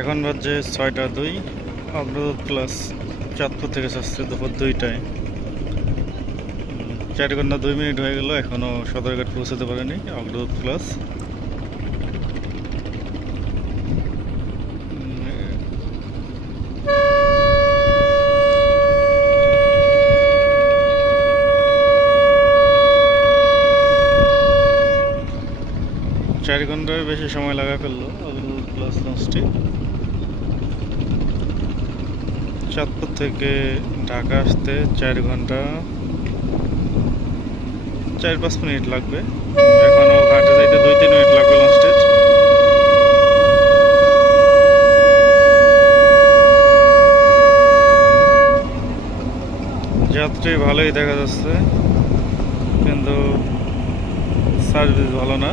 এখন বাজে ছয়টা দুই। অগ্রদূত ক্লাস চাঁদপুর থেকে আসছে দুপুর দুইটায়। চার ঘণ্টা দুই মিনিট হয়ে গেল এখনও সদরঘাট পৌঁছাতে পারেনি। অগ্রদূত প্লাস চার ঘণ্টার বেশি সময় লাগা ফেলল অগ্রদূত প্লাস লঞ্চটি চাঁদপুর থেকে ঢাকা আসতে চার ঘণ্টা, চার পাঁচ মিনিট লাগবে। এখনও ঘাটে যাইতে দুই তিন মিনিট লাগবে লঞ্চটির যাত্রী ভালোই দেখা যাচ্ছে, কিন্তু সার্ভিস ভালো না।